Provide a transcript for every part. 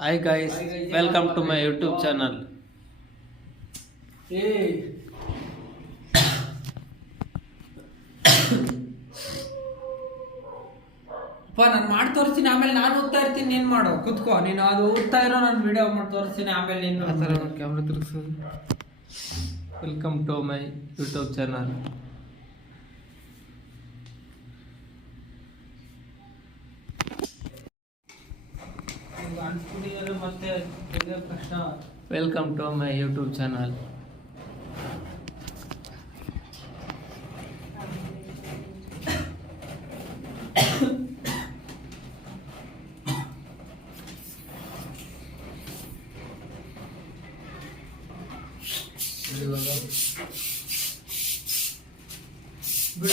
Hi guys, welcome to my YouTube channel. ನಾನು ಮಾಡಿ ತೋರಿಸ್ತೀನಿ, ಆಮೇಲೆ ನಾನು ಓದ್ತಾ ಇರ್ತೀನಿ. ಏನ್ ಮಾಡೋ ಕುತ್ಕೋ ನೀನು, ಅದು ಓದ್ತಾ ಇರೋ ನಾನು ವಿಡಿಯೋ ಮಾಡಿ ತೋರಿಸ್ತೀನಿ, ಆಮೇಲೆ ನೀನು ಕ್ಯಾಮ್ರಾ ತಿರುಗಿಸೋದು. Welcome to my YouTube channel. ಮತ್ತೆ ಕಷ್ಟ. Welcome to my YouTube channel. ಬಿಡ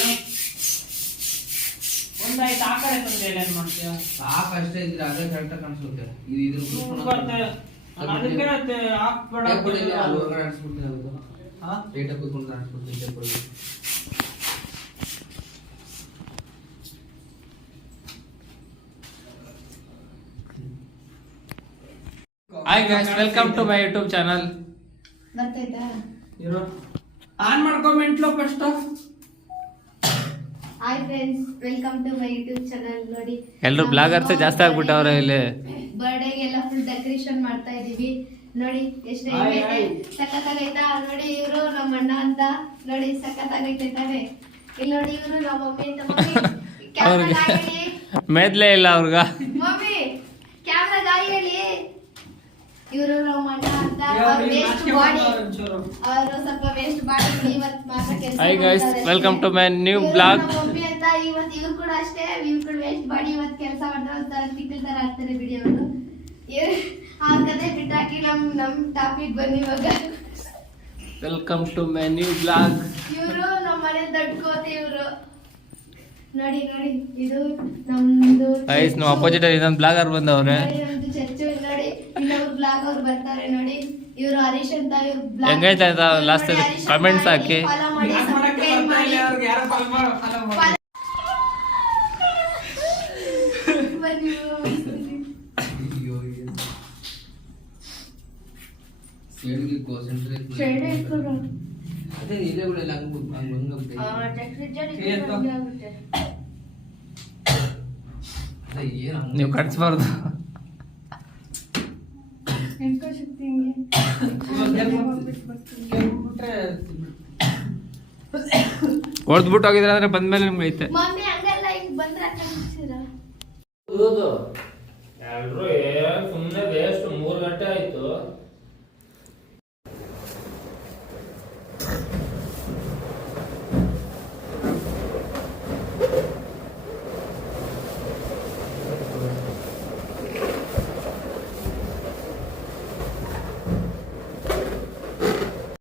ಒಂದಾಯ್ತು, ಆ ಕಡೆ ತಂದ್ರೆ ಏನ್ ಮಾಡ್ತೀಯ? ಸಾಕು ಅಷ್ಟೇ ಇದ್ರೆ ಅದೇ ಕರೆಕ್ಟ್ ಕಾಣಿಸುತ್ತೆ. ಇದು ಇದ್ರ ಅದಕ್ಕೆ ಹಾಕ್ಬೇಡ. ಅಲ್ಲಿ ಹೊರಗಡೆ ಆಡಿಸ್ಬಿಡ್ತೀನಿ. ಅದು ಲೇಟಾಗಿ ಕೂತ್ಕೊಂಡು ಆಡಿಸ್ಬಿಡ್ತೀನಿ. Hi guys, welcome to my YouTube channel. ಬರ್ತಾಯ್ತಾ? ಇರೋ ಆನ್ ಮಾಡ್ಕೊ ಮೆಂಟ್ಲು first. Hi friends, welcome to my YouTube channel. ನೋಡಿ, ಎಲ್ಲರೂ ಬ್ಲಾಗರ್ಸ್ ಜಾಸ್ತಿ ಆಗ್ಬಿಟ್ಟವ್ರೆ ಇಲ್ಲಿ. ಬರ್ಡೇಗೆಲ್ಲ ಫುಲ್ ಡೆಕೋರೇಷನ್ ಮಾಡ್ತಾ ಇದೀವಿ. ನೋಡಿ ಎಷ್ಟು ಸಖತ್ತಾಗೈತಾ. ನೋಡಿ ಇವರು ನಮ್ಮ ಅಣ್ಣ ಅಂತ, ನೋಡಿ ಸಖತ್ತಾಗೈತೆ ತಾನೆ. ಇಲ್ಲಿ ನೋಡಿ ಇವರು ನಮ್ಮ ಮಮ್ಮಿ ಅಂತ. ಮಮ್ಮಿ ಕ್ಯಾಮ್ರಾ ಹೇಳಿ. ಮೇದ್ಲೇ ಇಲ್ಲ ಅವ್ರಿಗ. ಮಮ್ಮಿ ಕ್ಯಾಮ್ರಾ ಹೇಳಿ. ಇವರು ನಮ್ಮ ಅಣ್ಣ ಅಂತ. ವೇಸ್ಟ್ ಬಾಡಿ, ಅವರು ಸ್ವಲ್ಪ ವೇಸ್ಟ್ ಬಾಡಿ. ಇವತ್ತು ಮಾತ್ರ ಕೆಲಸ. Hi guys, welcome to my new vlog. Mummy ಅಂತ ಇವತ್ತು ಇವ್ರು ಕೂಡ ಅಷ್ಟೇ. ಇವ್ರು ಕೂಡ ವೇಸ್ಟ್ ಬಾಡಿ ಇವತ್ತು ಕೆಲಸ ಮಾಡ್ತಾರೆ. ಒಂಥರ ತಿಕ್ಕಲ್ ತರ ಆಗ್ತಾರೆ ವಿಡಿಯೋಗಳು. ಆ ಕತೆ ಬಿಟ್ಟಾಕಿ ನಮ್ ಟಾಪಿಕ್ ಬನ್ನಿ ಇವಾಗ. Welcome to my new vlog. ಇವರು ನಮ್ಮ ಮನೆ ದೊಡ್ಡ ಕೋತಿ. ಇವರು ನೋಡಿ ನೋಡಿ, ಇದು ನಮ್ದು Guys, ನಾವು ಅಪೋಸಿಟ್ ಇನ್ನೊಂದು ಬ್ಲಾಗರ್ ಬಂದವ್ರೆ. ನಮ್ದು ಚರ್ಚು. ನೋಡಿ ಇನ್ನೊಬ್ರು ಬ್ಲಾಗ್ ಅವ್ರು ಬರ್ತಾರೆ. ನೋಡಿ ಇವರು ಹರೀಶ್ ಅಂತ. ಇವ್ರು ಬ್ಲಾಗ್ ಹೆಂಗೈತೆ ಅಂತ ಲಾಸ್ಟ್ ಕಮೆಂಟ್ಸ್ ಹಾಕಿ. ಫಾಲೋ ಮಾಡಿ, ಸಬ್ಸ್ಕ್ರೈಬ್ ಮಾಡಿ. ಅವ್ರಿಗೆ ಯಾರು ಫಾಲೋ ಮಾಡಿ. ಬನ್ನಿ. ಸೇಡಿಗೆ ಕಾನ್ಸಂಟ್ರೇಟ್ ಶೇಡ್ ಇಟ್ಕೊಂಡು ಅದೇ ಎಲೆಗಳೆಲ್ಲ ಹಂಗಾಗುತ್ತೆ. ಅದೇ ಏನು ನೀವು ಕಟ್ಸ್ಬಾರ್ದು. ಹೊಡೆದ್ಬಿಟ್ಟು ಹೋಗಿದ್ರೆ ಅಂದ್ರೆ ಬಂದ್ಮೇಲೆ ನಿಮ್ಗೆ ಐತೆ. ಮಮ್ಮಿ ಹಂಗಲ್ಲ, ಈಗ ಬಂದ್ರೆ ಎಲ್ರು ಸುಮ್ಮನೆ ವೇಸ್ಟ್. 3 ಗಂಟೆ ಆಯ್ತು.